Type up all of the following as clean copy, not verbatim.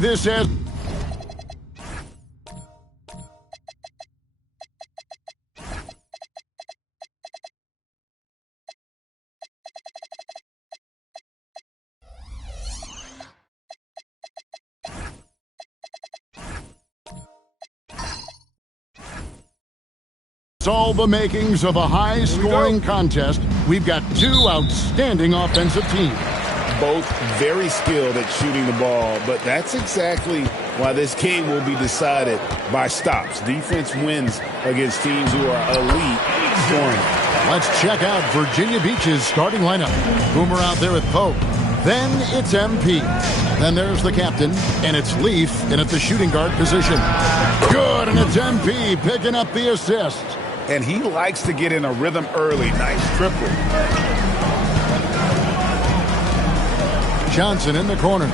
this as... all the makings of a high-scoring contest. We've got two outstanding offensive teams. Both very skilled at shooting the ball, but that's exactly why this game will be decided by stops. Defense wins against teams who are elite scoring. Let's check out Virginia Beach's starting lineup. Boomer out there at Pope. Then it's MP. Then there's the captain, and it's Leaf in at the shooting guard position. Good, and it's MP picking up the assist. And he likes to get in a rhythm early. Nice triple. Johnson in the corner.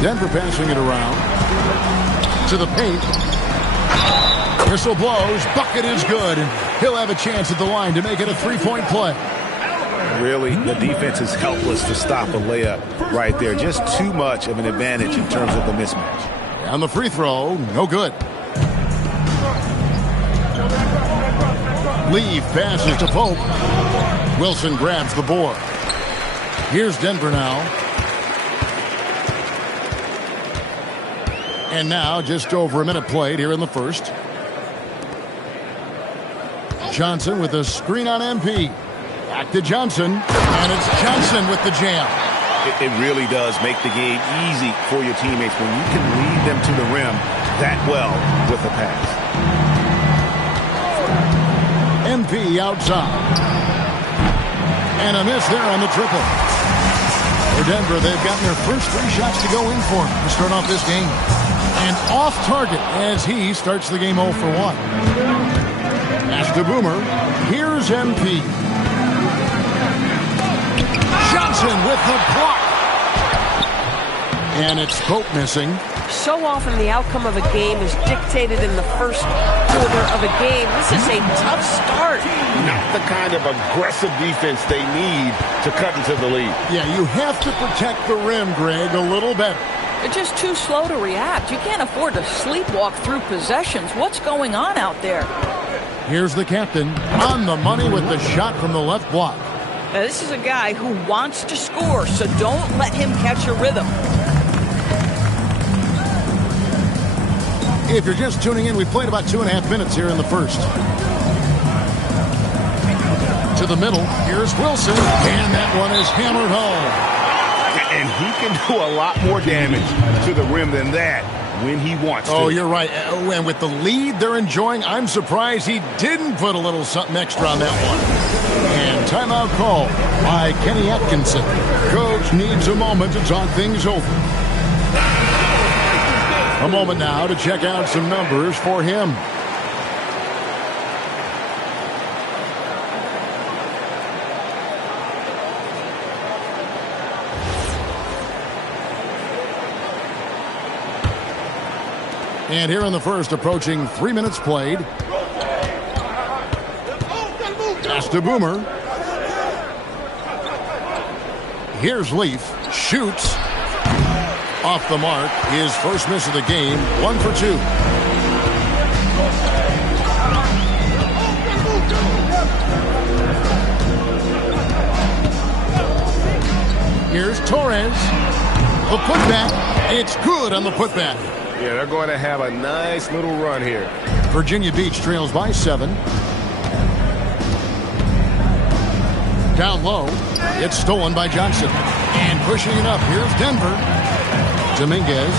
Denver passing it around. To the paint. Whistle blows. Bucket is good. And he'll have a chance at the line to make it a three-point play. Really, the defense is helpless to stop a layup right there. Just too much of an advantage in terms of the mismatch. And the free throw, no good. Leaf passes to Pope. Wilson grabs the board. Here's Denver now. And now just over a minute played here in the first. Johnson with a screen on MP. Back to Johnson, and it's Johnson with the jam. It really does make the game easy for your teammates when you can lead them to the rim that well with a pass. MP outside. And a miss there on the triple. For Denver, they've gotten their first three shots to go in for him to start off this game. And off target as he starts the game 0 for 1. Pass to Boomer. Here's MP. Johnson with the block. And it's Pope missing. So often the outcome of a game is dictated in the first quarter of a game. This is a tough start. Not the kind of aggressive defense they need to cut into the lead. Yeah, you have to protect the rim, Greg, a little better. They're just too slow to react. You can't afford to sleepwalk through possessions. What's going on out there? Here's the captain on the money with the shot from the left block. Now, this is a guy who wants to score, so don't let him catch a rhythm. If you're just tuning in, we played about 2.5 minutes here in the first. To the middle, here's Wilson, and that one is hammered home. And he can do a lot more damage to the rim than that when he wants to. Oh, you're right. And with the lead they're enjoying, I'm surprised he didn't put a little something extra on that one. And timeout call by Kenny Atkinson. Coach needs a moment to talk things over. A moment now to check out some numbers for him. And here in the first, approaching 3 minutes played. Pass to Boomer. Here's Leaf. Shoots. Off the mark. His first miss of the game. 1 for 2. Here's Torres. The putback. It's good on the putback. Yeah, they're going to have a nice little run here. Virginia Beach trails by 7. Down low. It's stolen by Johnson. And pushing it up. Here's Denver. Dominguez.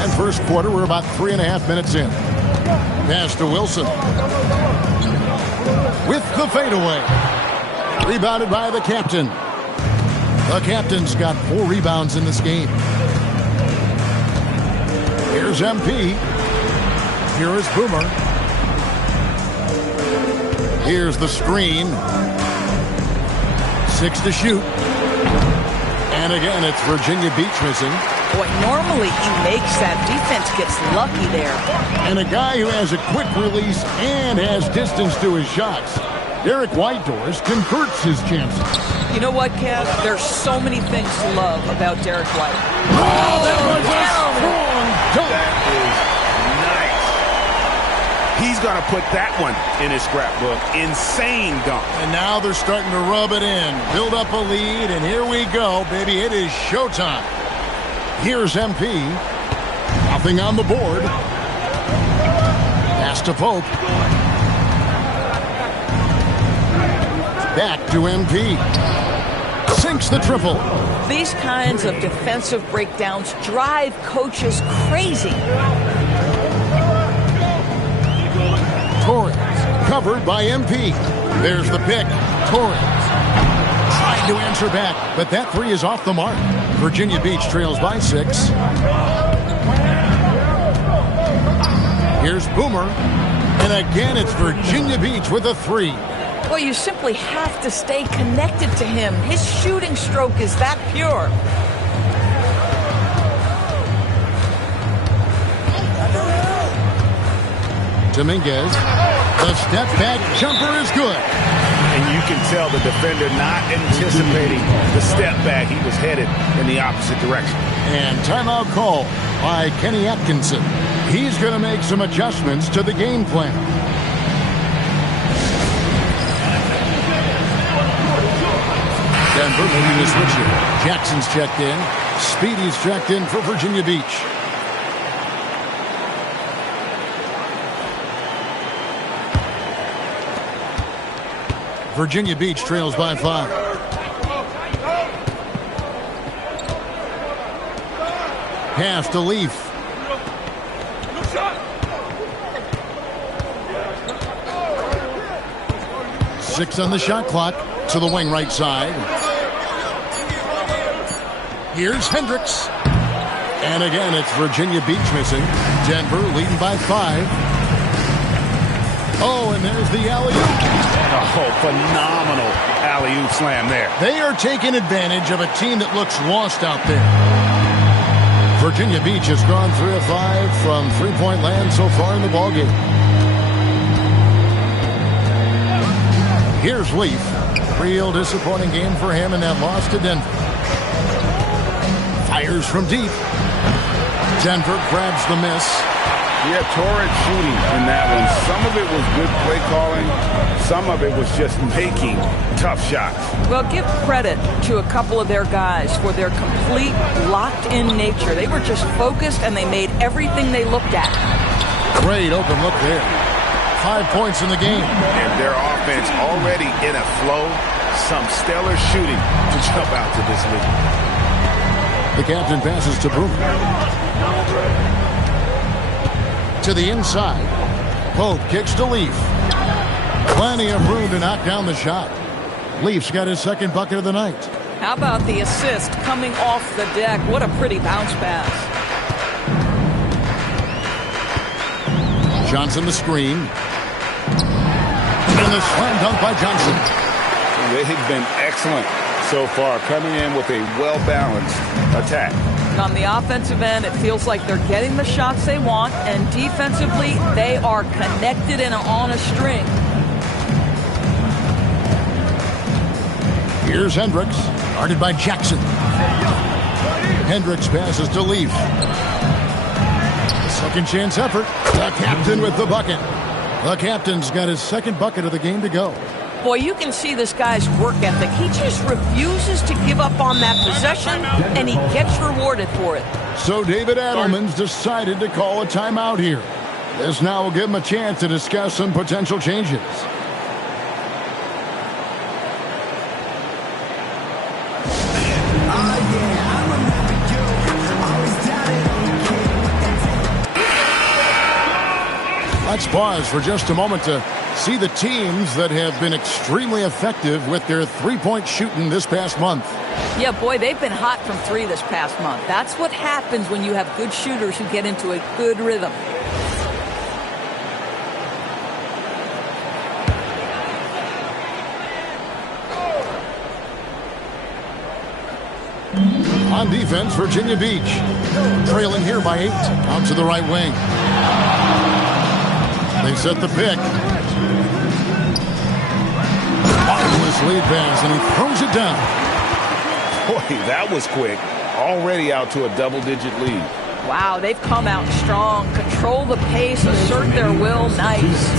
And first quarter, we're about 3.5 minutes in. Pass to Wilson. With the fadeaway. Rebounded by the captain. The captain's got 4 rebounds in this game. Here's MP. Here is Boomer. Here's the screen. 6 to shoot. And again, it's Virginia Beach missing. Boy, normally he makes that. Defense gets lucky there. And a guy who has a quick release and has distance to his shots. Derek Whitehorse converts his chances. You know what, Kev? There's so many things to love about Derek White. Oh, that was a strong dunk. That is nice. He's going to put that one in his scrapbook. Insane dunk. And now they're starting to rub it in. Build up a lead, and here we go, baby. It is showtime. Here's MP. Nothing on the board. Pass to Pope. Back to MP. Sinks the triple. These kinds of defensive breakdowns drive coaches crazy. Torres covered by MP. There's the pick. Torres trying to answer back, but that three is off the mark. Virginia Beach trails by 6. Here's Boomer. And again, it's Virginia Beach with a 3. Well, you simply have to stay connected to him. His shooting stroke is that pure. Dominguez. The step back jumper is good. And you can tell the defender not anticipating the step back. He was headed in the opposite direction. And timeout call by Kenny Atkinson. He's going to make some adjustments to the game plan. Denver making the switch here. Jackson's checked in. Speedy's checked in for Virginia Beach. Virginia Beach trails by 5. Pass to Leaf. Six on the shot clock. To the wing right side. Here's Hendricks. And again, it's Virginia Beach missing. Denver leading by 5. Oh, and there's the alley-oop. Oh, phenomenal alley-oop slam there. They are taking advantage of a team that looks lost out there. Virginia Beach has gone 3 of 5 from three-point land so far in the ballgame. Here's Leaf. Real disappointing game for him in that loss to Denver. Fires from deep. Denver grabs the miss. Yeah, torrid shooting in that one. Some of it was good play calling. Some of it was just making tough shots. Well, give credit to a couple of their guys for their complete locked-in nature. They were just focused, and they made everything they looked at. Great open look there. 5 points in the game. And their offense already in a flow. Some stellar shooting to jump out to this league. The captain passes to Boomer. To the inside. Pope kicks to Leaf. Plenty of room to knock down the shot. Leaf's got his second bucket of the night. How about the assist coming off the deck? What a pretty bounce pass. Johnson the screen. And the slam dunk by Johnson. They've been excellent so far, coming in with a well-balanced attack. On the offensive end, it feels like they're getting the shots they want, and defensively, they are connected and on a string. Here's Hendricks, guarded by Jackson. Hendricks passes to Leaf. Second chance effort. The captain with the bucket. The captain's got his second bucket of the game to go. Boy, you can see this guy's work ethic. He just refuses to give up on that possession, and he gets rewarded for it. So David Adelman's decided to call a timeout here. This now will give him a chance to discuss some potential changes. Let's pause for just a moment to see the teams that have been extremely effective with their three-point shooting this past month. Yeah, boy, they've been hot from 3 this past month. That's what happens when you have good shooters who get into a good rhythm. On defense, Virginia Beach. Trailing here by 8. Out to the right wing. They set the pick. Marvelous lead pass, and he throws it down. Boy, that was quick. Already out to a double-digit lead. Wow, they've come out strong. Control the pace, assert their will. Nice.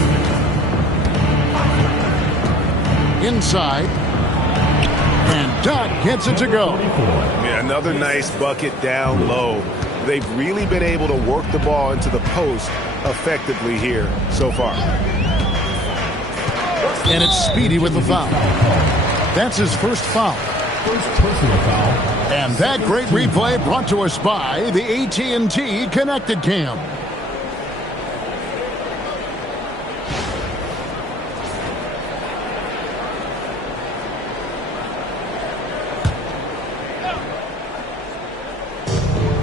Inside. And Dodd gets it to go. Yeah, another nice bucket down low. They've really been able to work the ball into the post effectively here so far. And it's Speedy with the foul. That's his first foul. First personal foul. And that great replay brought to us by the AT&T Connected Cam.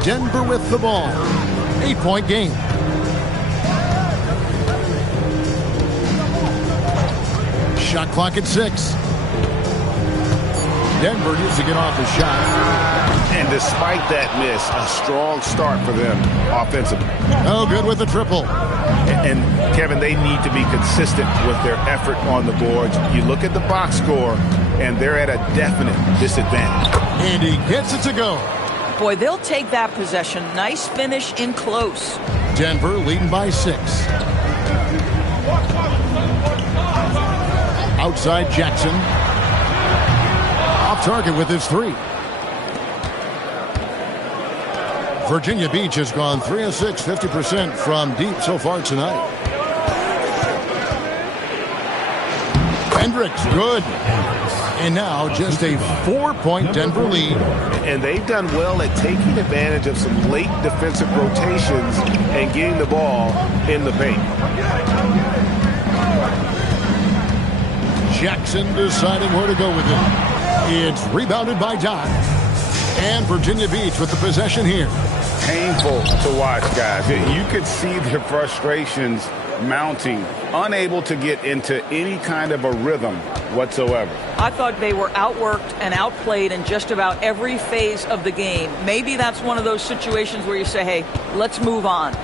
Denver with the ball. 8-point game. Shot clock at 6. Denver needs to get off the shot. And despite that miss, a strong start for them offensively. Oh, good with the triple. And Kevin, they need to be consistent with their effort on the boards. You look at the box score, and they're at a definite disadvantage. And he gets it to go. Boy, they'll take that possession. Nice finish in close. Denver leading by 6. Outside Jackson. Off target with his 3. Virginia Beach has gone 3 of 6, 50% from deep so far tonight. Hendricks, good. And now just a 4-point Denver lead. And they've done well at taking advantage of some late defensive rotations and getting the ball in the paint. Jackson deciding where to go with it. It's rebounded by Dodd. And Virginia Beach with the possession here. Painful to watch, guys. You could see their frustrations mounting, unable to get into any kind of a rhythm whatsoever. I thought they were outworked and outplayed in just about every phase of the game. Maybe that's one of those situations where you say, hey, let's move on.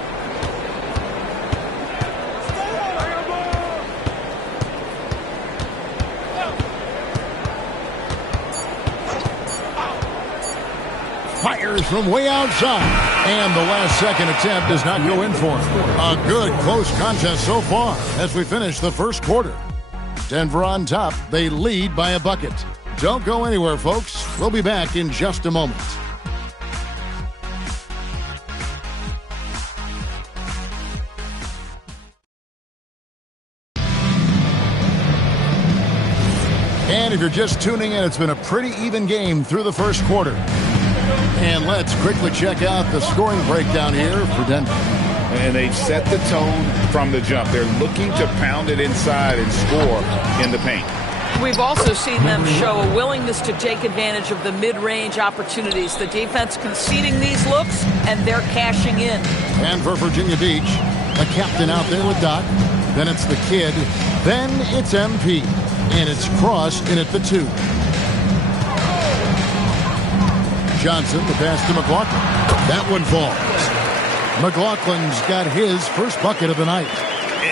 Fires from way outside. And the last second attempt does not go in for him. A good close contest so far as we finish the first quarter. Denver on top. They lead by a bucket. Don't go anywhere, folks. We'll be back in just a moment. And if you're just tuning in, it's been a pretty even game through the first quarter. And let's quickly check out the scoring breakdown here for Denver. And they've set the tone from the jump. They're looking to pound it inside and score in the paint. We've also seen them show a willingness to take advantage of the mid-range opportunities. The defense conceding these looks, and they're cashing in. And for Virginia Beach, the captain out there with Doc. Then it's the kid. Then it's MP. And it's Cross in at the 2. Johnson, the pass to McLaughlin. That one falls. McLaughlin's got his first bucket of the night.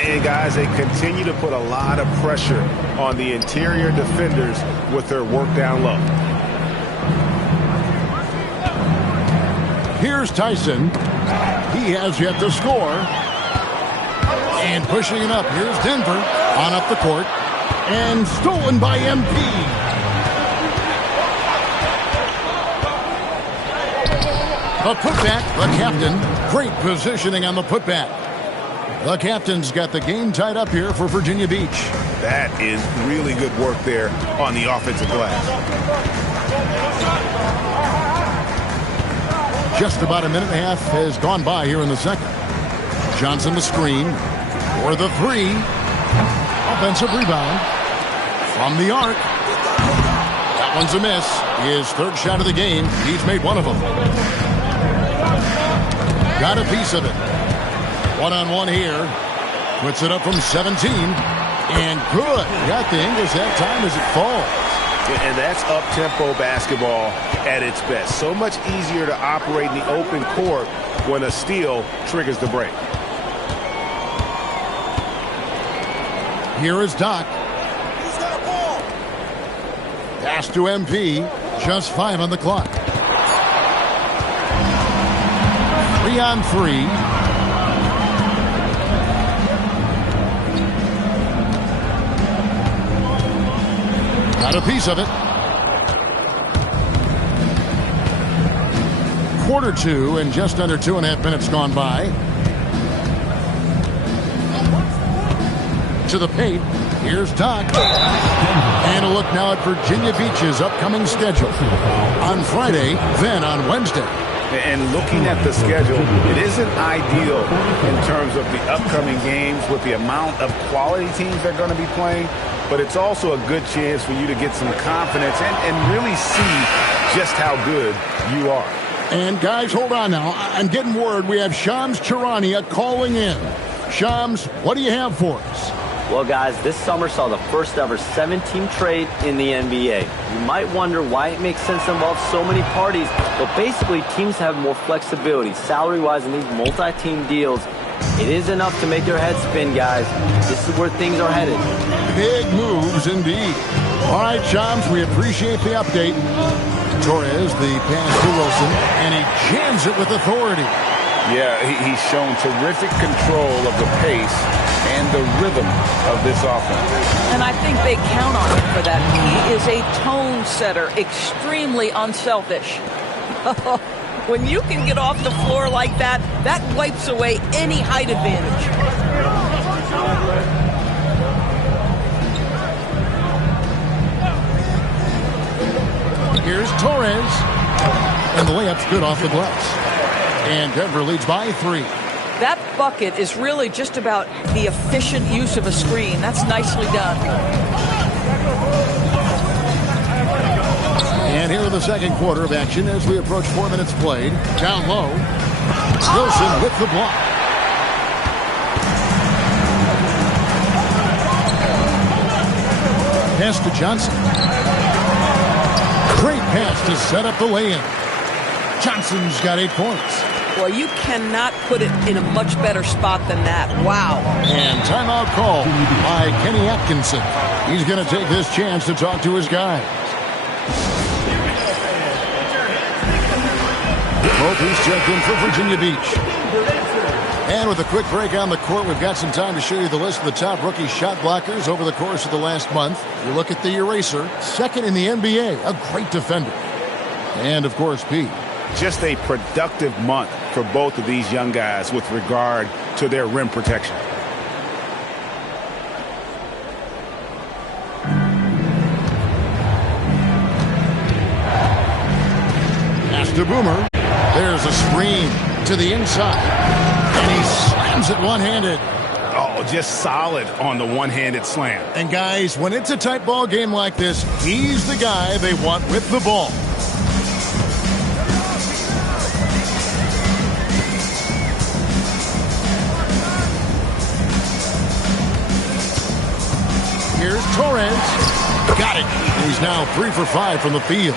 And guys, they continue to put a lot of pressure on the interior defenders with their work down low. Here's Tyson. He has yet to score. And pushing it up. Here's Denver on up the court. And stolen by MP. The putback, the captain. Great positioning on the putback. The captain's got the game tied up here for Virginia Beach. That is really good work there on the offensive glass. Just about a minute and a half has gone by here in the second. Johnson the screen for the 3. Offensive rebound from the arc. That one's a miss. His third shot of the game. He's made one of them. Got a piece of it. One-on-one here. Puts it up from 17. And good. Got the English that time as it falls. And that's up-tempo basketball at its best. So much easier to operate in the open court when a steal triggers the break. Here is Doc. Pass to MP. Just 5 on the clock. 3 on 3. Got a piece of it. Quarter 2 and just under 2.5 minutes gone by. To the paint. Here's Doc. And a look now at Virginia Beach's upcoming schedule. On Friday, then on Wednesday. And looking at the schedule, it isn't ideal in terms of the upcoming games with the amount of quality teams they're going to be playing. But it's also a good chance for you to get some confidence and really see just how good you are. And guys, hold on now. I'm getting word we have Shams Charania calling in. Shams, what do you have for us? Well, guys, this summer saw the first ever 7-team trade in the NBA. You might wonder why it makes sense to involve so many parties, but basically teams have more flexibility salary-wise in these multi-team deals. It is enough to make your head spin, guys. This is where things are headed. Big moves indeed. All right, Shams, we appreciate the update. Torres, the pass to Wilson, and he jams it with authority. Yeah, he's shown terrific control of the pace and the rhythm of this offense. And I think they count on him for that. He is a tone setter, extremely unselfish. When you can get off the floor like that, that wipes away any height advantage. Here's Torres. And the layup's good off the glass. And Denver leads by 3. That bucket is really just about the efficient use of a screen. That's nicely done. And here in the second quarter of action as we approach 4 minutes played. Down low. Wilson with the block. Pass to Johnson. Great pass to set up the lay-in. Johnson's got 8 points. Well, you cannot put it in a much better spot than that. Wow. And timeout call by Kenny Atkinson. He's going to take this chance to talk to his guys. Hope he's checked in for Virginia Beach. And with a quick break on the court, we've got some time to show you the list of the top rookie shot blockers over the course of the last month. You look at the eraser, second in the NBA, a great defender. And, of course, Pete. Just a productive month for both of these young guys with regard to their rim protection. Pass to Boomer. There's a screen to the inside. And he slams it one-handed. Oh, just solid on the one-handed slam. And, guys, when it's a tight ball game like this, he's the guy they want with the ball. Here's Torres. Got it. He's now 3 for 5 from the field.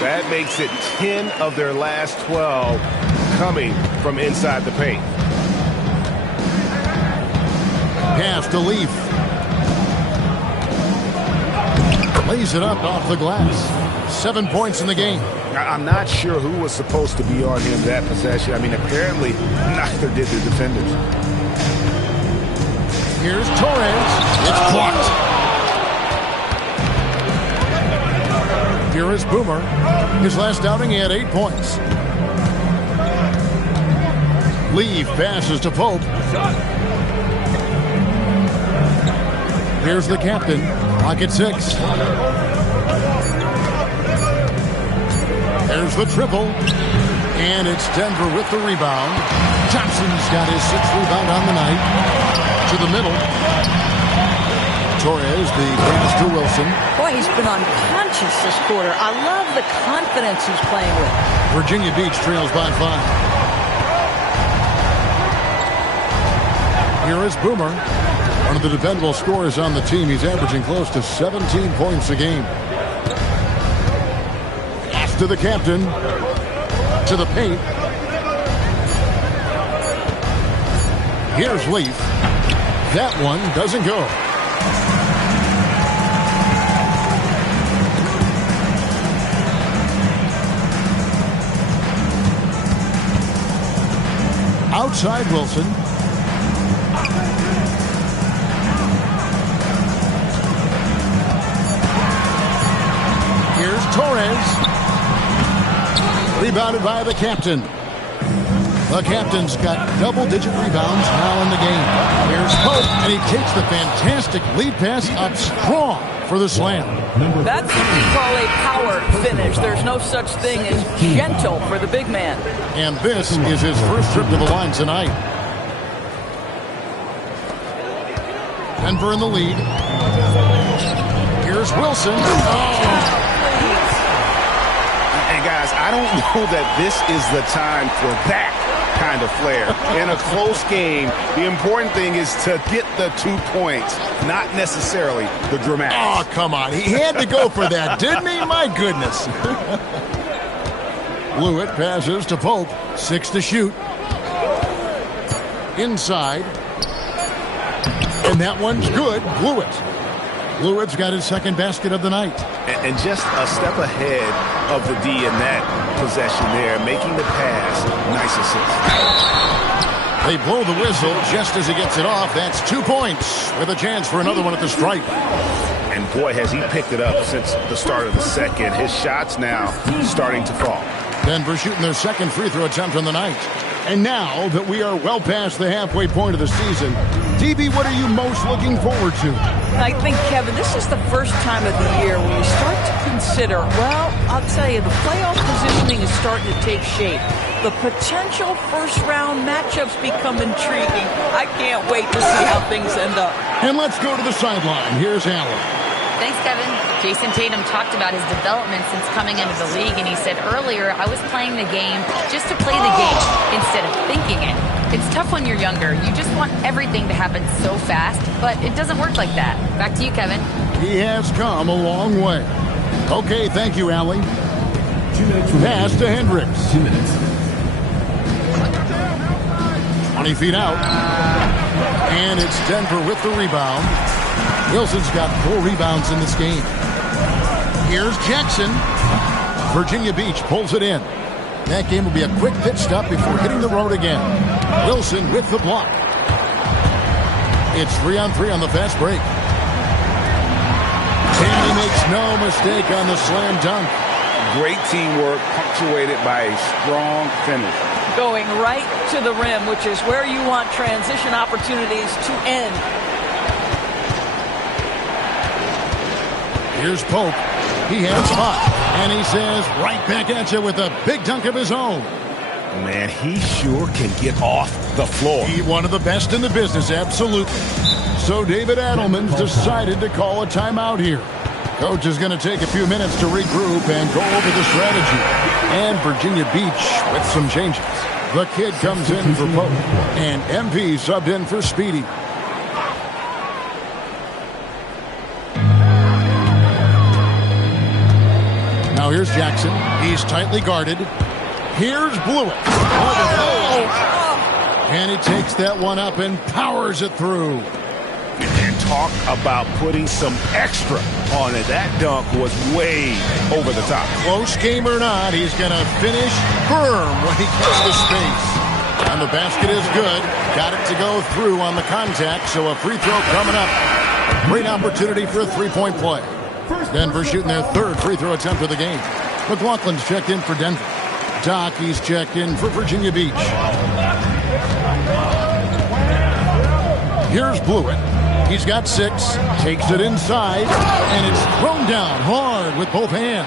That makes it 10 of their last 12 coming from inside the paint. Pass to Leaf. Lays it up off the glass. 7 points in the game. I'm not sure who was supposed to be on him that possession. I mean, apparently neither did the defenders. Here's Torres. It's blocked. Here is Boomer. His last outing, he had 8 points. Leaf passes to Pope. Here's the captain. Pocket 6. There's the triple. And it's Denver with the rebound. Johnson's got his 6th rebound on the night. To the middle. Torres, the pass to Wilson. Boy, he's been unconscious this quarter. I love the confidence he's playing with. Virginia Beach trails by 5. Here is Boomer. One of the dependable scorers on the team. He's averaging close to 17 points a game. to the captain. To the paint. Here's Leaf. That one doesn't go. Outside Wilson. Here's Torres. Rebounded by the captain. The captain's got double-digit rebounds now in the game. Here's Pope, and he takes the fantastic lead pass up strong for the slam. That's what we call a power finish. There's no such thing as gentle for the big man. And this is his first trip to the line tonight. Denver in the lead. Here's Wilson. And guys, I don't know that this is the time for that kind of flair. In a close game, the important thing is to get the 2 points, not necessarily the dramatics. Oh, come on. He had to go for that, didn't he? My goodness. Blewett passes to Pope. 6 to shoot. Inside. And that one's good. Blewett's got his second basket of the night. And just a step ahead of the D in that possession there, making the pass. Nice assist. They blow the whistle just as he gets it off. That's 2 points with a chance for another one at the stripe. And boy, has he picked it up since the start of the second. His shots now starting to fall. Denver shooting their second free throw attempt on the night. And now that we are well past the halfway point of the season, DB, what are you most looking forward to? I think, Kevin, this is the first time of the year when we start to consider, well, I'll tell you, the playoff positioning is starting to take shape. The potential first-round matchups become intriguing. I can't wait to see how things end up. And let's go to the sideline. Here's Allen. Thanks, Kevin. Jason Tatum talked about his development since coming into the league, and he said earlier, I was playing the game just to play the game instead of thinking it. It's tough when you're younger. You just want everything to happen so fast, but it doesn't work like that. Back to you, Kevin. He has come a long way. Okay, thank you, Allie. Pass to Hendricks. 2 minutes. 20 feet out. And it's Denver with the rebound. Wilson's got 4 rebounds in this game. Here's Jackson. Virginia Beach pulls it in. That game will be a quick pit stop before hitting the road again. Wilson with the block. It's 3-on-3 on the fast break. And he makes no mistake on the slam dunk. Great teamwork punctuated by a strong finish. Going right to the rim, which is where you want transition opportunities to end. Here's Pope. He has 5. And he says right back at you with a big dunk of his own. Man, he sure can get off the floor. He one of the best in the business, absolutely. So David Adelman's decided to call a timeout here. Coach is going to take a few minutes to regroup and go over the strategy. And Virginia Beach with some changes. The kid comes in for Pope. And MP subbed in for Speedy. Now here's Jackson. He's tightly guarded. Here's Blewett. And he takes that one up and powers it through. And talk about putting some extra on it. That dunk was way over the top. Close game or not, he's going to finish firm when he gets the space. And the basket is good. Got it to go through on the contact, so a free throw coming up. Great opportunity for a three-point play. Denver shooting their 3rd free throw attempt of the game. McLaughlin's checked in for Denver. Doc, he's checked in for Virginia Beach. Here's Blewett. He's got 6. Takes it inside. And it's thrown down hard with both hands.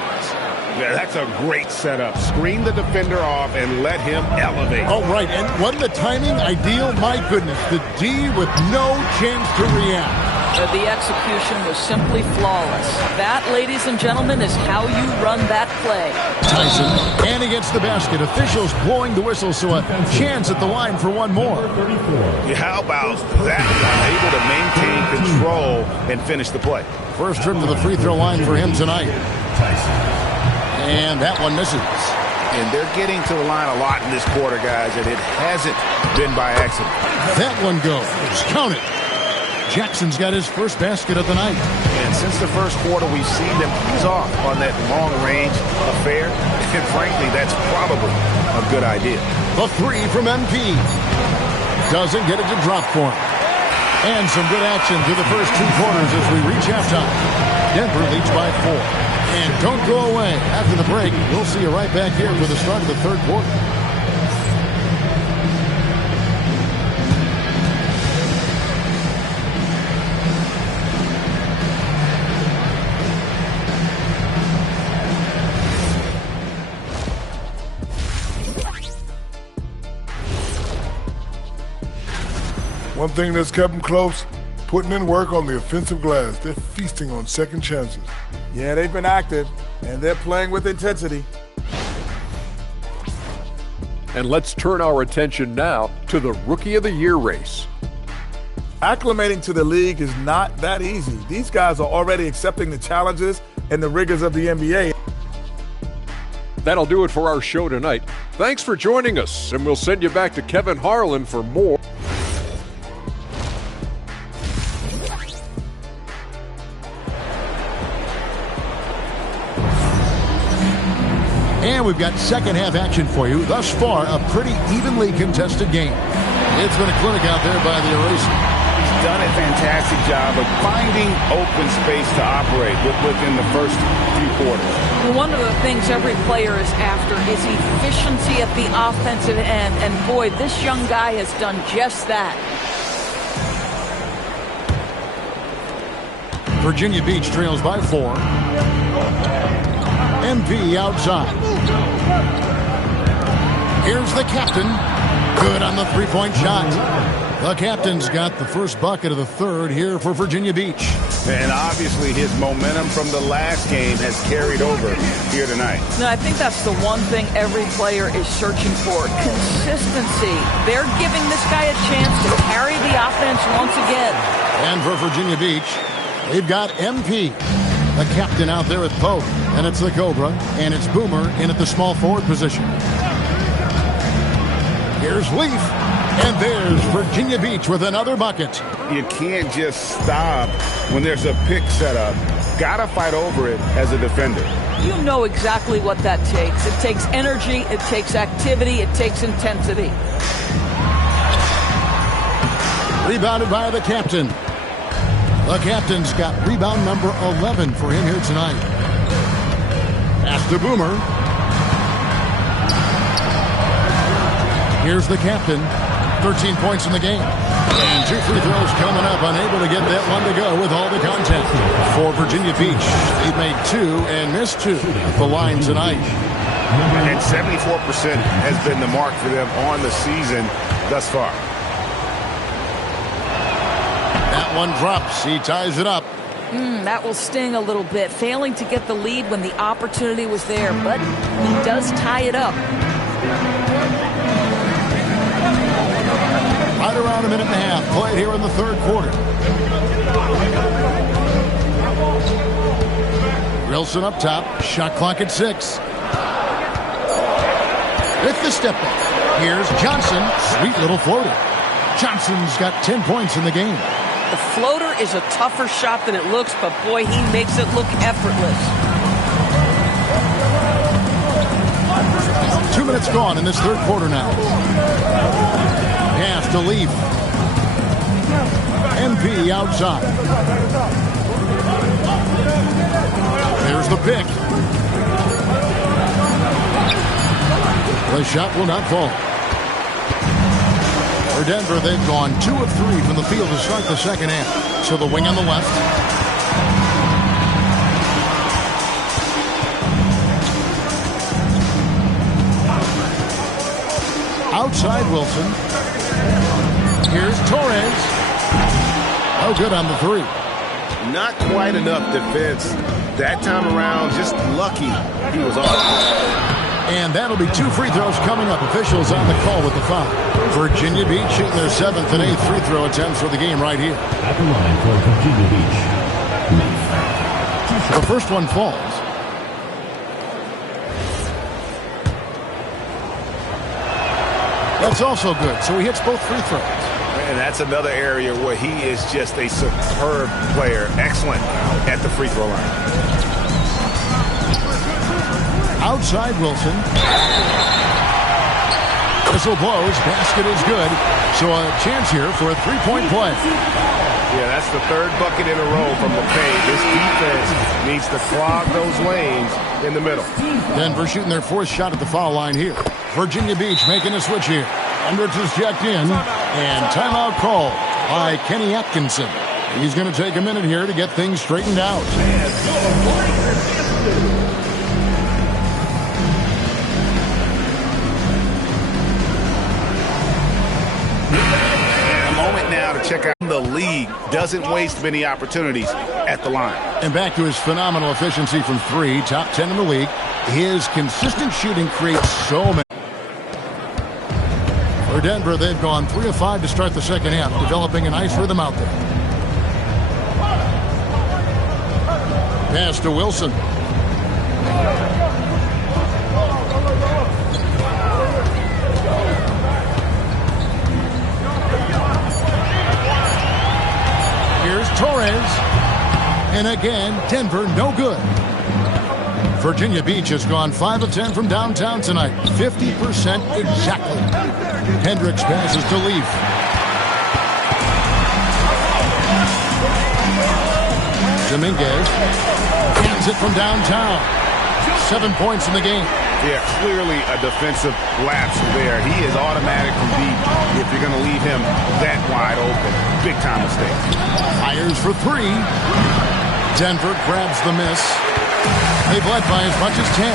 Yeah, that's a great setup. Screen the defender off and let him elevate. Oh, right. And wasn't the timing ideal? My goodness. The D with no chance to react. The execution was simply flawless. That, ladies and gentlemen, is how you run that play. Tyson, and he gets the basket. Officials blowing the whistle, so a chance at the line for one more. Yeah, how about that? Able to maintain control and finish the play. First trip to the free throw line for him tonight. And that one misses. And they're getting to the line a lot in this quarter, guys, and it hasn't been by accident. That one goes. Count it. Jackson's got his first basket of the night. And since the first quarter, we've seen them ease off on that long-range affair. And frankly, that's probably a good idea. The three from MP. Doesn't get it to drop for him. And some good action through the first 2 quarters as we reach halftime. Denver leads by 4. And don't go away. After the break, we'll see you right back here for the start of the third quarter. One thing that's kept them close, putting in work on the offensive glass. They're feasting on second chances. Yeah, they've been active, and they're playing with intensity. And let's turn our attention now to the Rookie of the Year race. Acclimating to the league is not that easy. These guys are already accepting the challenges and the rigors of the NBA. That'll do it for our show tonight. Thanks for joining us, and we'll send you back to Kevin Harlan for more. And we've got second half action for you. Thus far, a pretty evenly contested game. It's been a clinic out there by the Eraser. He's done a fantastic job of finding open space to operate within the first few quarters. One of the things every player is after is efficiency at the offensive end. And boy, this young guy has done just that. Virginia Beach trails by 4. MP outside. Here's the captain. Good on the three-point shot. The captain's got the first bucket of the third here for Virginia Beach. And obviously his momentum from the last game has carried over here tonight. Now, I think that's the one thing every player is searching for. Consistency. They're giving this guy a chance to carry the offense once again. And for Virginia Beach, they've got MP. The captain out there at Pope, and it's the Cobra, and it's Boomer in at the small forward position. Here's Leaf, and there's Virginia Beach with another bucket. You can't just stop when there's a pick set up. Gotta fight over it as a defender. You know exactly what that takes. It takes energy, it takes activity, it takes intensity. Rebounded by the captain. The captain's got rebound number 11 for him here tonight. Pass to Boomer. Here's the captain. 13 points in the game. And 2 free throws coming up. Unable to get that one to go with all the contact. For Virginia Beach, they've made 2 and missed 2 at the line tonight. And 74% has been the mark for them on the season thus far. That one drops. He ties it up. That will sting a little bit. Failing to get the lead when the opportunity was there, but he does tie it up. Right around a minute and a half played here in the third quarter. Wilson up top. Shot clock at 6. With the step back. Here's Johnson. Sweet little floater. Johnson's got 10 points in the game. The floater is a tougher shot than it looks, but boy, he makes it look effortless. 2 minutes gone in this third quarter now. Pass to Leaf. MP outside. There's the pick. The shot will not fall. For Denver, they've gone 2 of 3 from the field to start the second half. So the wing on the left. Outside Wilson. Here's Torres. Oh, good on the 3. Not quite enough defense. That time around, just lucky he was off. And that'll be 2 free throws coming up. Officials on the call with the foul. Virginia Beach shooting their 7th and 8th free throw attempts for the game right here. At the line for Virginia Beach. The first one falls. That's also good, so he hits both free throws. And that's another area where he is just a superb player. Excellent at the free throw line. Outside Wilson. Whistle blows. Basket is good. So a chance here for a three-point play. Yeah, that's the third bucket in a row from the paint. This defense needs to clog those lanes in the middle. Denver shooting their fourth shot at the foul line here. Virginia Beach making a switch here. Hendricks is checked in, and timeout called by Kenny Atkinson. He's going to take a minute here to get things straightened out. A moment now to check out the league. Doesn't waste many opportunities at the line. And back to his phenomenal efficiency from three, top 10 in the league. His consistent shooting creates so many. For Denver, they've gone 3 of 5 to start the second half, developing a nice rhythm out there. Pass to Wilson. Here's Torres. And again, Denver no good. Virginia Beach has gone 5 of 10 from downtown tonight. 50% exactly. Hendricks passes to Leaf. Dominguez hands it from downtown. 7 points in the game. Yeah, clearly a defensive lapse there. He is automatic from deep if you're going to leave him that wide open. Big time mistake. Fires for 3. Denver grabs the miss. They've led by as much as 10.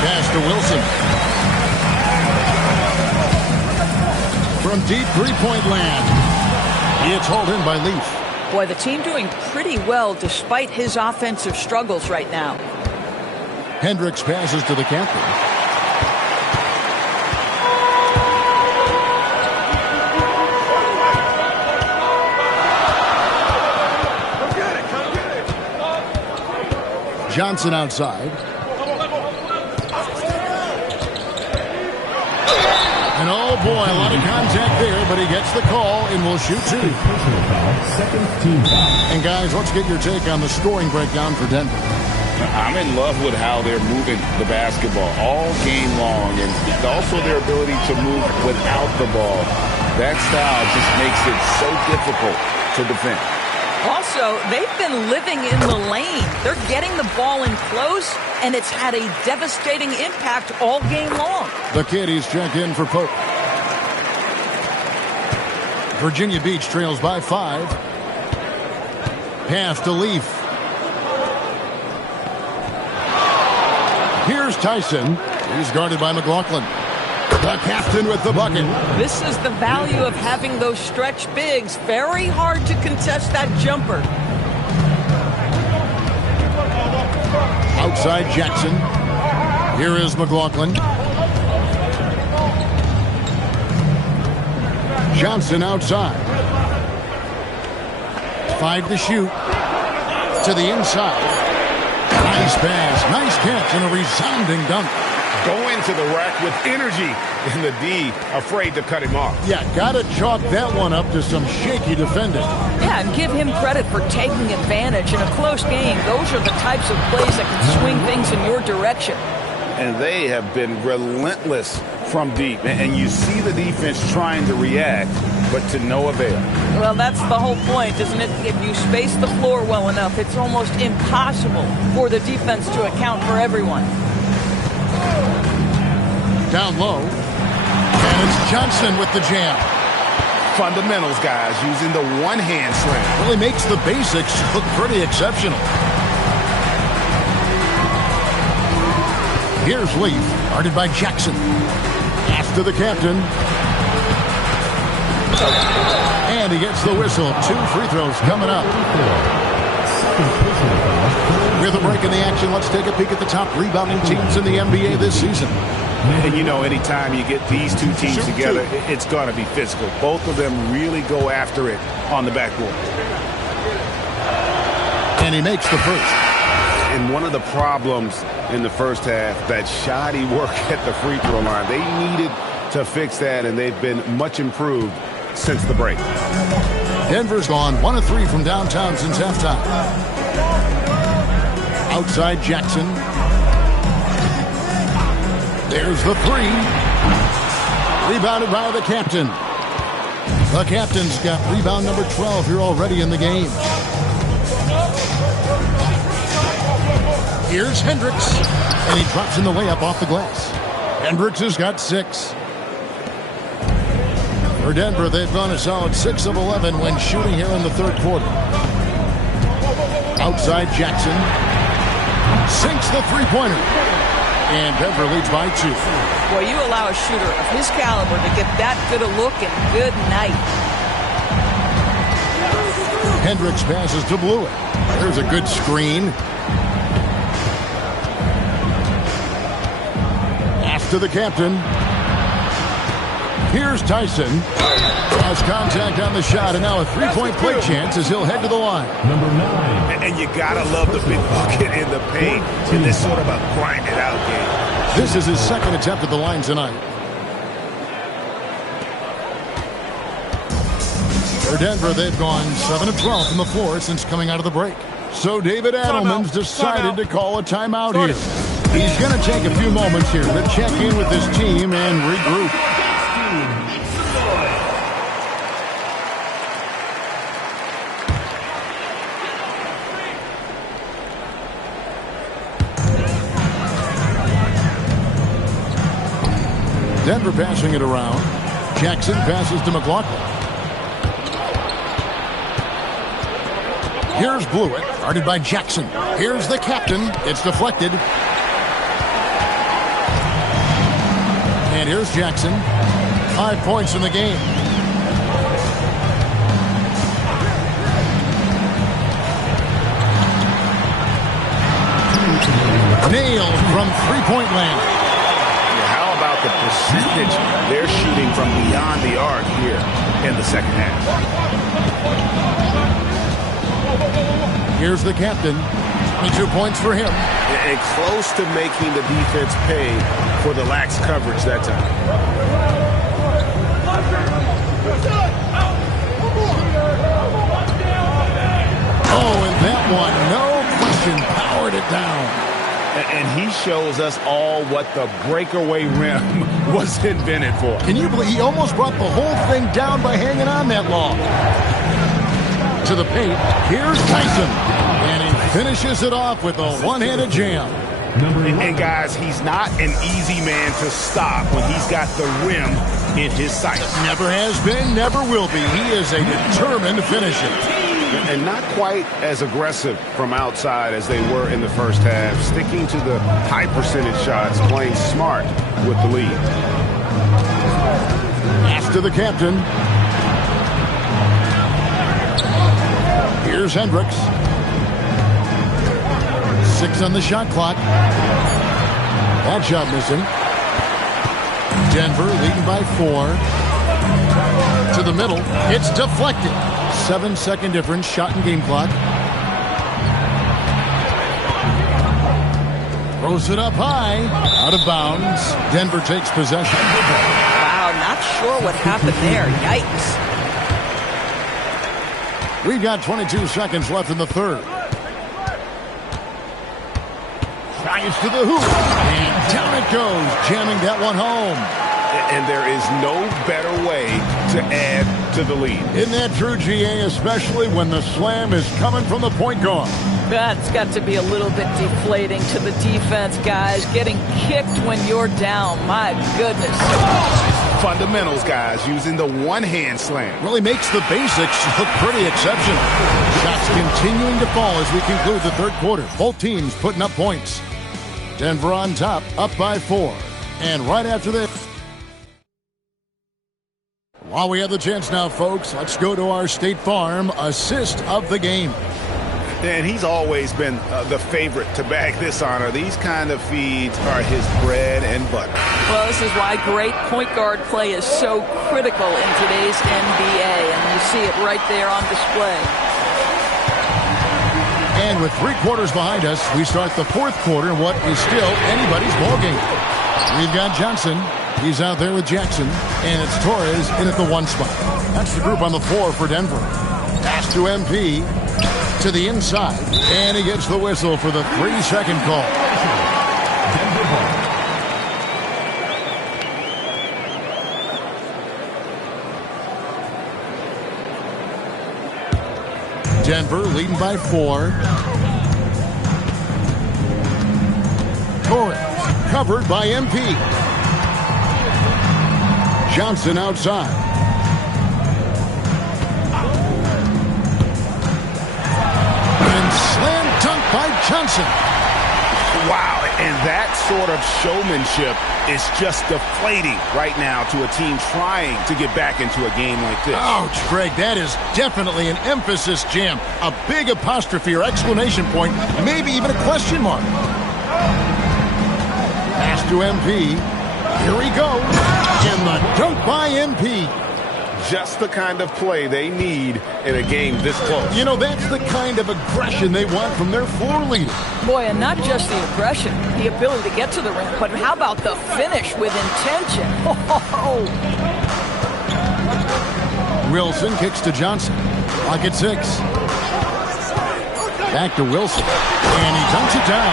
Pass to Wilson. From deep three-point land. It's hauled in by Leaf. Boy, the team doing pretty well despite his offensive struggles right now. Hendricks passes to the captain. Johnson outside. And oh boy, a lot of contact there, but he gets the call and will shoot 2. And guys, let's get your take on the scoring breakdown for Denver. I'm in love with how they're moving the basketball all game long, and also their ability to move without the ball. That style just makes it so difficult to defend. Also, they've been living in the lane. They're getting the ball in close, and it's had a devastating impact all game long. The Kitties check in for Pope. Virginia Beach trails by 5. Pass to Leaf. Here's Tyson. He's guarded by McLaughlin. The captain with the bucket. This is the value of having those stretch bigs. Very hard to contest that jumper. Outside Jackson. Here is McLaughlin. Johnson outside. 5 to shoot. To the inside. Nice pass, nice catch, and a resounding dunk. Go into the rack with energy, and the D afraid to cut him off. Yeah, gotta chalk that one up to some shaky defending. Yeah, and give him credit for taking advantage in a close game. Those are the types of plays that can swing things in your direction. And they have been relentless from deep. And you see the defense trying to react, but to no avail. Well, that's the whole point, isn't it? If you space the floor well enough, it's almost impossible for the defense to account for everyone. Down low. And it's Johnson with the jam. Fundamentals, guys, using the one-hand slam. Really makes the basics look pretty exceptional. Here's Leaf, guarded by Jackson. Pass to the captain. And he gets the whistle. 2 free throws coming up. With a break in the action, let's take a peek at the top rebounding teams in the NBA this season. And you know, anytime you get these two teams together, it's going to be physical. Both of them really go after it on the backboard. And he makes the first. And one of the problems in the first half, that shoddy work at the free throw line. They needed to fix that, and they've been much improved since the break. Denver's gone 1 of 3 from downtown since halftime. Outside Jackson. There's the 3. Rebounded by the captain. The captain's got rebound number 12 here already in the game. Here's Hendricks, and he drops in the layup off the glass. Hendricks has got 6. For Denver, they've gone a solid 6 of 11 when shooting here in the third quarter. Outside Jackson. Sinks the three-pointer. And Denver leads by 2. Well, you allow a shooter of his caliber to get that good a look, and good night. Hendricks passes to Blewett. There's a good screen. After the captain. Here's Tyson. Has contact on the shot, and now a three-point play chance as he'll head to the line. Number 9. And you gotta love the big bucket in the paint in this sort of a grind-it-out game. This is his second attempt at the line tonight. For Denver, they've gone 7 of 12 from the floor since coming out of the break. So David Adelman's decided to call a timeout here. He's going to take a few moments here to check in with his team and regroup. Denver passing it around. Jackson passes to McLaughlin. Here's Blewett, guarded by Jackson. Here's the captain. It's deflected. And here's Jackson. 5 points in the game. Nailed from three-point land. How about the percentage they're shooting from beyond the arc here in the second half? Here's the captain. 22 points for him. And close to making the defense pay for the lax coverage that time. Oh, and that one, no question, powered it down. And he shows us all what the breakaway rim was invented for. Can you believe he almost brought the whole thing down by hanging on that long? To the paint, here's Tyson. And he finishes it off with a one-handed jam. And guys, he's not an easy man to stop when he's got the rim in his sights. Never has been, never will be. He is a determined finisher. And not quite as aggressive from outside as they were in the first half. Sticking to the high percentage shots, playing smart with the lead. After the captain. Here's Hendricks. 6 on the shot clock. That shot missing. Denver leading by 4. To the middle. It's deflected. 7-second difference. Shot and game clock. Throws it up high. Out of bounds. Denver takes possession. Wow, not sure what happened there. Yikes. We've got 22 seconds left in the third. Drives to the hoop. And down it goes, jamming that one home. And there is no better way to add to the lead. Isn't that true, GA, especially when the slam is coming from the point guard? That's got to be a little bit deflating to the defense, guys. Getting kicked when you're down. My goodness. Fundamentals, guys, using the one-hand slam. Really makes the basics look pretty exceptional. Shots continuing to fall as we conclude the third quarter. Both teams putting up points. Denver on top, up by 4. And right after this, while we have the chance now, folks, let's go to our State Farm assist of the game. And he's always been the favorite to bag this honor. These kind of feeds are his bread and butter. Well, this is why great point guard play is so critical in today's NBA. And you see it right there on display. And with 3 quarters behind us, we start the 4th quarter in what is still anybody's ballgame. We've got Johnson. He's out there with Jackson. And it's Torres in at the 1 spot. That's the group on the floor for Denver. Pass to MP. To the inside. And he gets the whistle for the 3-second call. Denver leading by 4. Torres covered by MP. Johnson outside. And slam dunk by Johnson. Wow, and that sort of showmanship is just deflating right now to a team trying to get back into a game like this. Ouch, Greg, that is definitely an emphasis jam. A big apostrophe or exclamation point, maybe even a question mark. Pass to MP. Here he goes. And the dunk by MP. Just the kind of play they need in a game this close. You know, that's the kind of aggression they want from their floor leader. Boy, and not just the aggression, the ability to get to the rim, but how about the finish with intention? Oh. Wilson kicks to Johnson. Clock at 6. Back to Wilson. And he dunks it down.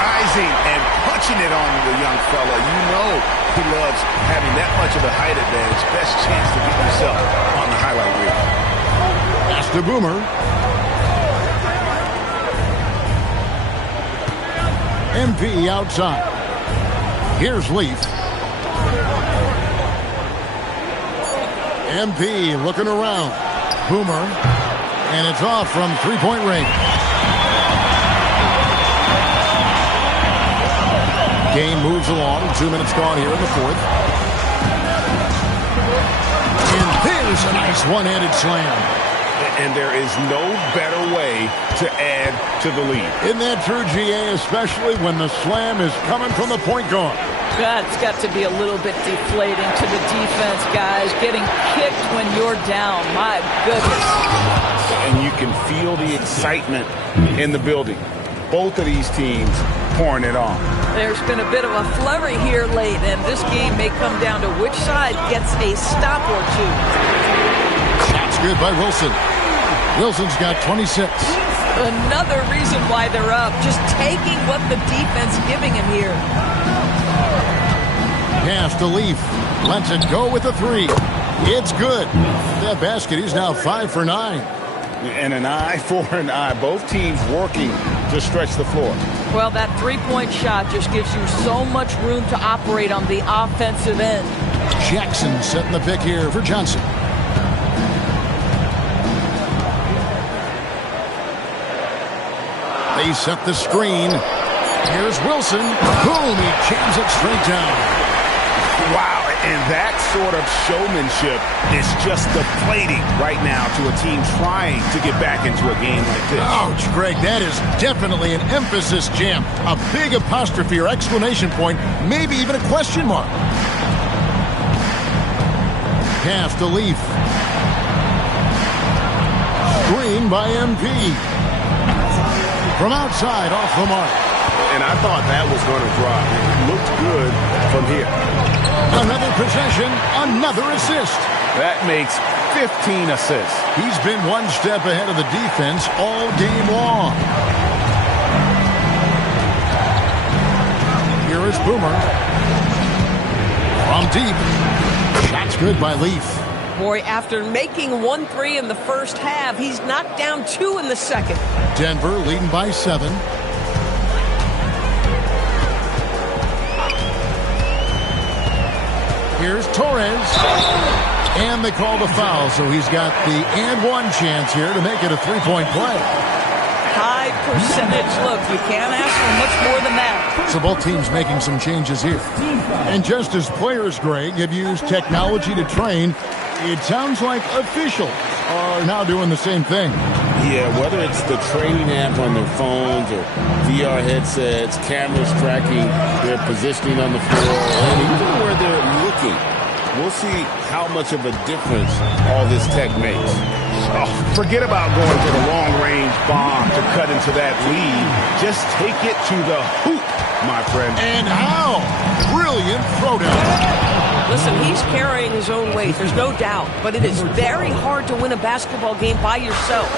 Rising and punching it on the young fella. You know he loves having that much of a height advantage. Best chance to get himself on the highlight reel. Pass to Boomer. MP outside. Here's Leaf. MP looking around. Boomer. And it's off from 3-point range. Game moves along. 2 minutes gone here in the 4th. And there's a nice one-handed slam. And there is no better way to add to the lead. Isn't that true, GA? Especially when the slam is coming from the point guard. That's got to be a little bit deflating to the defense, guys. Getting kicked when you're down. My goodness. And you can feel the excitement in the building. Both of these teams pouring it on. There's been a bit of a flurry here late, and this game may come down to which side gets a stop or two. Shot's good by Wilson. Wilson's got 26. Another reason why they're up. Just taking what the defense giving him here. Pass to Leaf. Lets it go with a 3. It's good. That basket, he's now 5 for 9. And an eye for an eye. Both teams working to stretch the floor. Well, that 3-point shot just gives you so much room to operate on the offensive end. Jackson setting the pick here for Johnson. They set the screen. Here's Wilson. Boom, he jams it straight down. Wow, and that sort of showmanship is just deflating right now to a team trying to get back into a game like this. Ouch, Greg, that is definitely an emphasis jam. A big apostrophe or exclamation point, maybe even a question mark. Pass to Leaf. Screen by MP. From outside, off the mark. And I thought that was going to drop. It looked good from here. Another possession, another assist. That makes 15 assists. He's been one step ahead of the defense all game long. Here is Boomer. From deep. Shot's good by Leaf. Boy, after making 1 3 in the first half, he's knocked down 2 in the second. Denver leading by 7. Here's Torres. And they call the foul, so he's got the and one chance here to make it a 3-point play. High percentage look. You can't ask for much more than that. So both teams making some changes here. And just as players, Greg, have used technology to train, it sounds like officials are now doing the same thing. Yeah, whether it's the training app on their phones or VR headsets, cameras tracking their positioning on the floor, and even where they're looking. We'll see how much of a difference all this tech makes. Oh, forget about going to the long-range bomb to cut into that lead. Just take it to the hoop, my friend. And how? Brilliant throwdown. Listen, he's carrying his own weight, there's no doubt. But it is very hard to win a basketball game by yourself.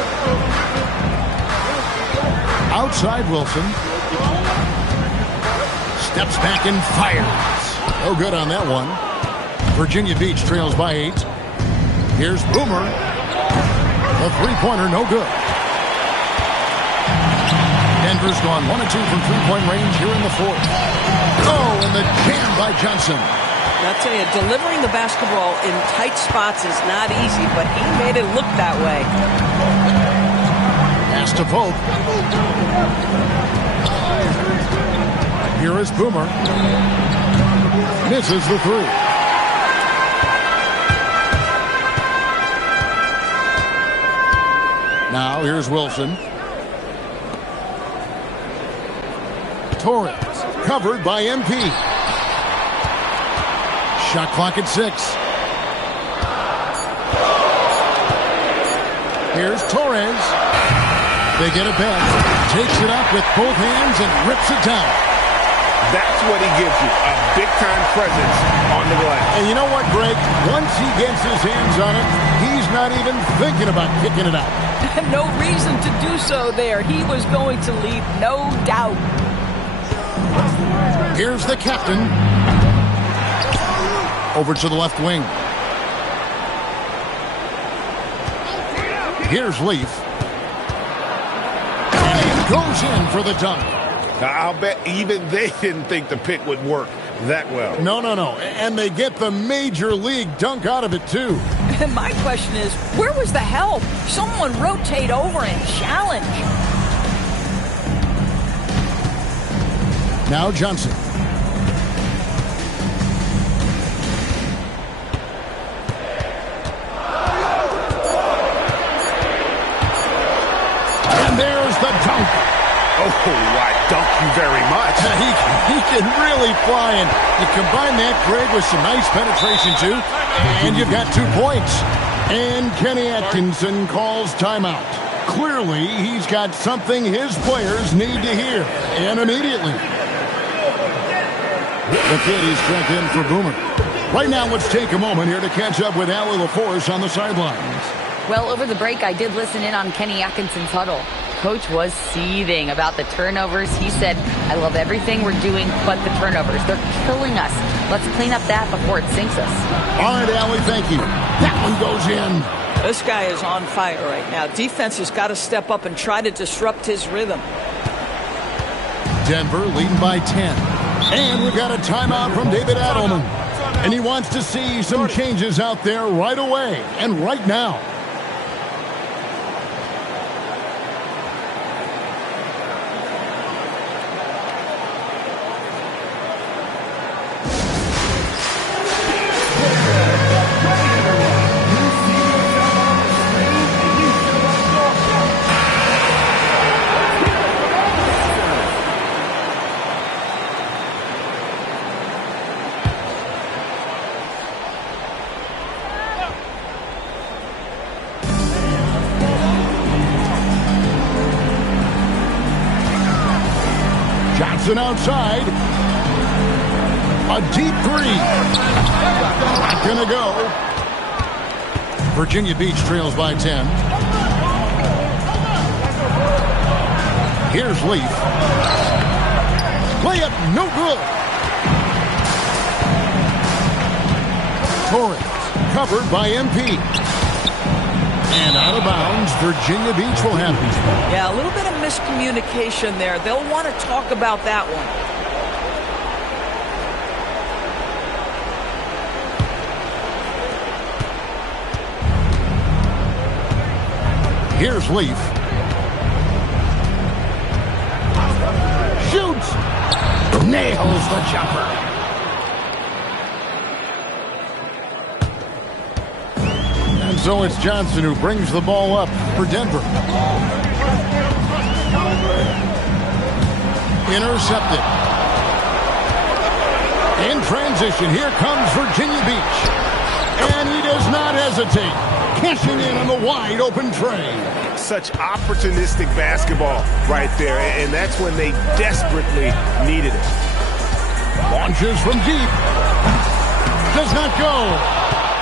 Outside Wilson. Steps back and fires. No good on that one. Virginia Beach trails by 8. Here's Boomer. The three-pointer, no good. Denver's gone 1 of 2 from three-point range here in the fourth. Oh, and the jam by Johnson. I'll tell you, delivering the basketball in tight spots is not easy, but he made it look that way. Pass to Pope. Here is Boomer. Misses the three. Now here's Wilson. Torres covered by MP. Shot clock at 6. Here's Torres. They get it back. Takes it up with both hands and rips it down. That's what he gives you, a big-time presence on the glass. And you know what, Greg? Once he gets his hands on it, he's not even thinking about kicking it out. No reason to do so there. He was going to leave, no doubt. Here's the captain. Over to the left wing. Here's Leaf. And he goes in for the dunk. I'll bet even they didn't think the pick would work that well. No. And they get the major league dunk out of it, too. And my question is, where was the help? Someone rotate over and challenge. Now Johnson. And there's the dunk. Oh, I dunk you very much. He can really fly, and you combine that, Greg, with some nice penetration, too, and you've got 2 points. And Kenny Atkinson calls timeout. Clearly, he's got something his players need to hear, and immediately. The kid is checked in for Boomer. Right now, let's take a moment here to catch up with Allie LaForce on the sidelines. Well, over the break, I did listen in on Kenny Atkinson's huddle. Coach was seething about the turnovers. He said, I love everything we're doing but the turnovers. They're killing us. Let's clean up that before it sinks us. All right, Allie, thank you. That one goes in. This guy is on fire right now. Defense has got to step up and try to disrupt his rhythm. Denver leading by 10. And we've got a timeout from David Adelman. And he wants to see some changes out there right away and right now. Johnson outside. A deep three. Not gonna go. Virginia Beach trails by 10. Here's Leaf. Layup, no good. Torres covered by MP. And out of bounds, Virginia Beach will have it. Yeah, a little bit of miscommunication there. They'll want to talk about that one. Here's Leaf. Shoots. Nails the jumper. And so it's Johnson who brings the ball up for Denver. Intercepted. In In transition, here comes Virginia Beach. And he does not hesitate, cashing in on the wide-open tray. Such opportunistic basketball right there, and that's when they desperately needed it. Launches from deep. Does not go.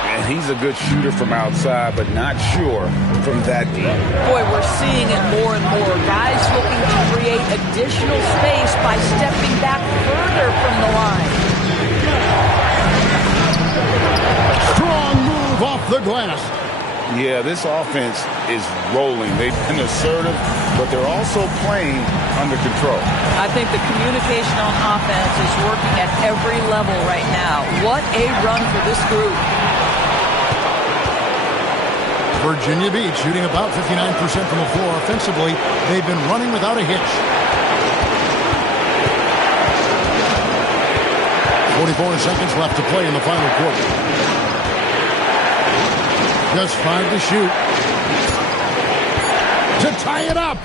And he's a good shooter from outside, but not sure from that deep. Boy, we're seeing it more and more. Guys looking to create additional space by stepping back further from the line. Strong move off the glass. Yeah, this offense is rolling. They've been assertive, but they're also playing under control. I think the communication on offense is working at every level right now. What a run for this group. Virginia Beach shooting about 59% from the floor offensively. They've been running without a hitch. 44 seconds left to play in the final quarter. Just 5 to shoot. To tie it up.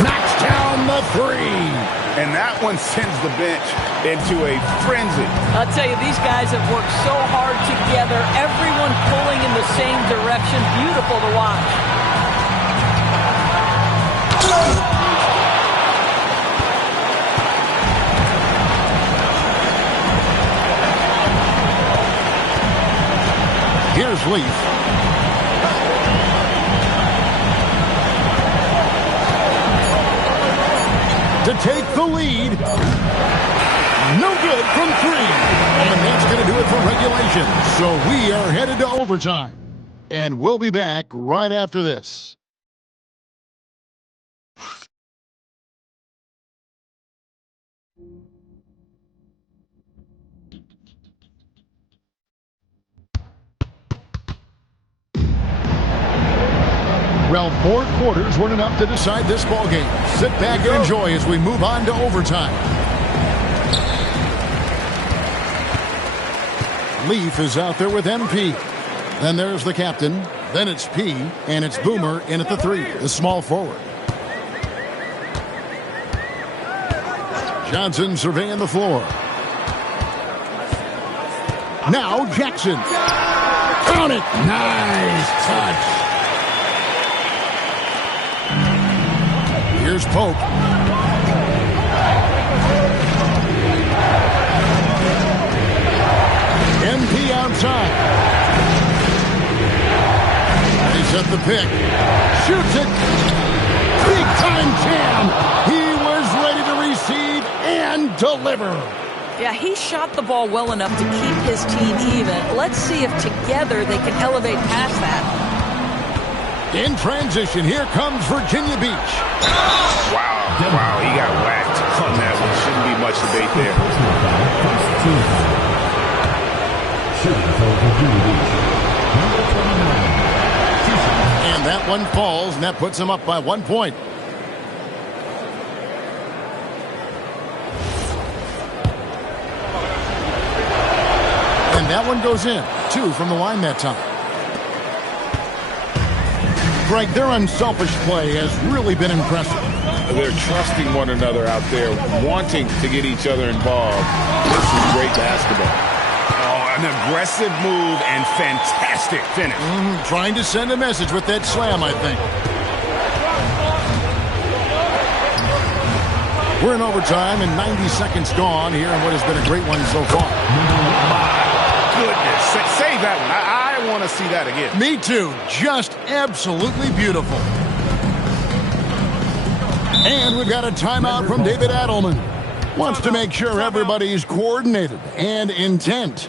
Knocks down the 3. And that one sends the bench into a frenzy. I'll tell you, these guys have worked so hard together. Everyone pulling in the same direction. Beautiful to watch. Here's Leaf. To take the lead. No good from 3. And that's going to do it for regulation. So we are headed to overtime. And we'll be back right after this. Well, 4 quarters weren't enough to decide this ballgame. Sit back and enjoy as we move on to overtime. Leaf is out there with MP. Then there's the captain. Then it's P. And it's Boomer in at the 3, the small forward. Johnson surveying the floor. Now Jackson. Count it. Nice touch. Here's Pope. MP outside. They set the pick. Shoots it. Big time jam. He was ready to receive and deliver. Yeah, he shot the ball well enough to keep his team even. Let's see if together they can elevate past that. In transition, here comes Virginia Beach. Wow, he got whacked on that one. Shouldn't be much debate there. And that one falls, and that puts him up by 1 point. And that one goes in. 2 from the line that time. Greg, their unselfish play has really been impressive. They're trusting one another out there, wanting to get each other involved. This is great basketball. Oh, an aggressive move and fantastic finish. Trying to send a message with that slam, I think. We're in overtime and 90 seconds gone here in what has been a great one so far. My goodness. Save that one. I want to see that again. Me too. Just absolutely beautiful. And we've got a timeout from David Adelman. Wants to make sure everybody's coordinated and intent.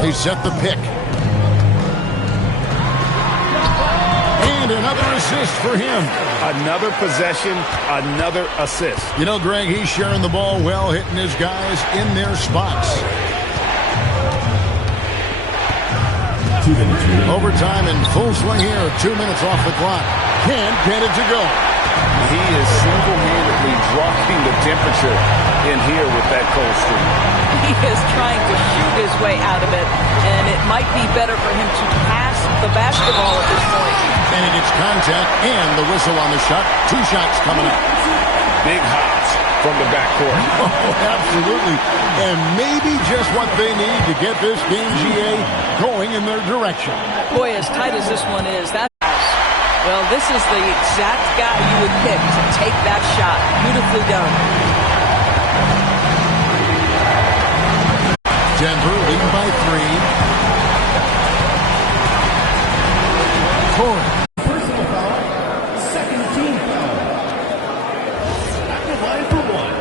They set the pick. And another assist for him. Another possession, another assist. You know, Greg, he's sharing the ball well, hitting his guys in their spots. Overtime in full swing here. 2 minutes off the clock. Can't get it to go. he is single-handedly dropping the temperature in here with that cold streak. He is trying to shoot his way out of it, and it might be better for him to pass the basketball at this point. And he gets contact and the whistle on the shot. 2 shots coming up. Big hops from the backcourt. Oh, absolutely. And maybe just what they need to get this game, GA, going in their direction. Boy, as tight as this one is, well, this is the exact guy you would pick to take that shot. Beautifully done. Denver leading by 3. Torrey. Personal foul, second team foul. At the line for 1,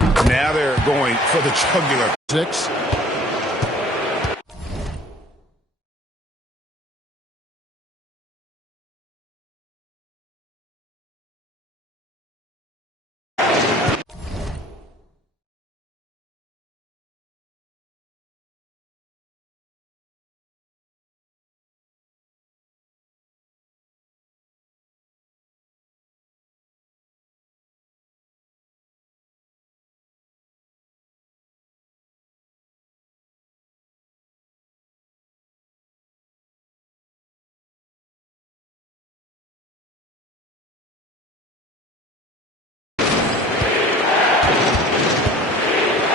Torres. Now they're going for the jugular. 6.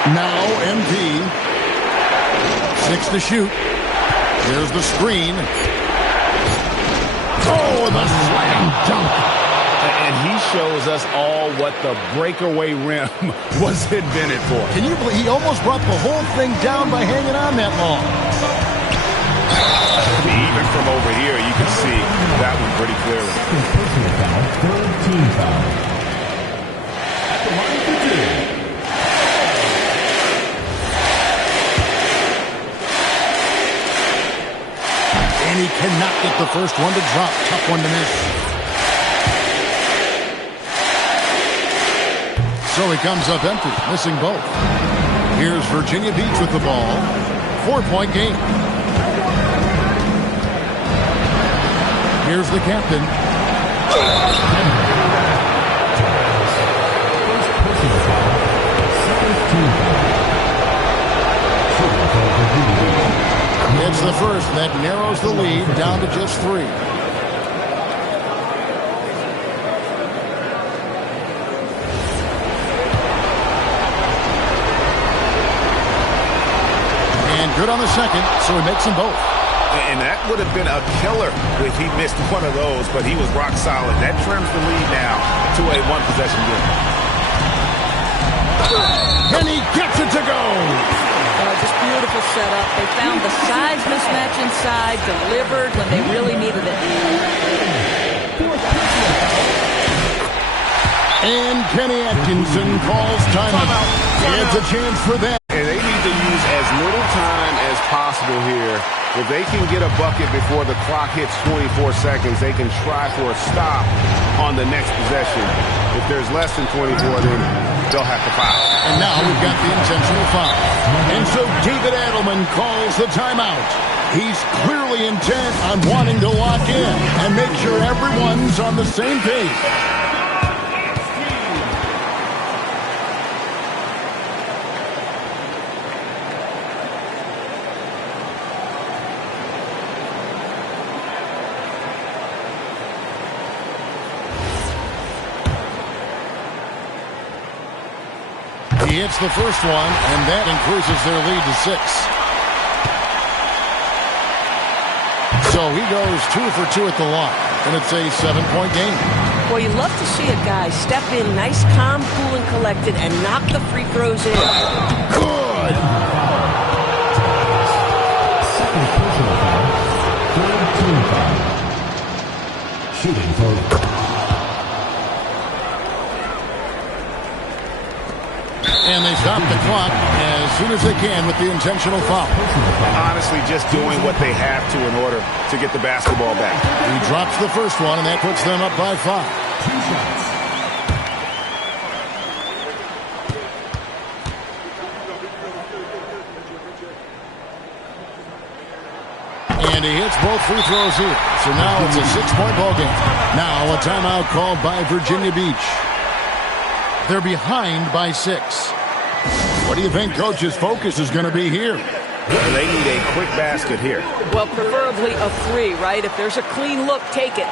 Now MP. 6 to shoot. Here's the screen. Oh, the slam dunk. And he shows us all what the breakaway rim was invented for. Can you believe he almost brought the whole thing down by hanging on that long? Even from over here, you can see that one pretty clearly. Personal foul, third team foul. At the line for 2. And he cannot get the first one to drop. Tough one to miss. So he comes up empty, missing both. Here's Virginia Beach with the ball. 4-point game. Here's the captain. First personal foul, second team foul. Shooting foul for Virginia Beach. It's the first that narrows the lead down to just 3. And good on the second, so he makes them both. And that would have been a killer if he missed one of those, but he was rock solid. That trims the lead now to a 1-possession game. And he gets it to go. Just beautiful setup. They found the size mismatch inside, delivered when they really needed it. And Kenny Atkinson calls timeout. It's a chance for them. And they need to use as little time as possible here. If they can get a bucket before the clock hits 24 seconds, they can try for a stop on the next possession. If there's less than 24, then they'll have to foul. And now we've got the intentional foul. And so David Adelman calls the timeout. He's clearly intent on wanting to lock in and make sure everyone's on the same page. He hits the first one, and that increases their lead to 6. So he goes 2 for 2 at the line, and it's a 7-point game. Well, you love to see a guy step in nice, calm, cool, and collected and knock the free throws in. Good. Second personal foul, third team foul. Shooting for And they stop the clock as soon as they can with the intentional foul. Honestly, just doing what they have to in order to get the basketball back. He drops the first one, and that puts them up by 5. 2 shots. And he hits makes both free throws here. So now it's a 6-point ball game. Now a timeout called by Virginia Beach. They're behind by 6. What do you think Coach's focus is going to be here? Well, they need a quick basket here. Well, preferably a 3, right? If there's a clean look, take it.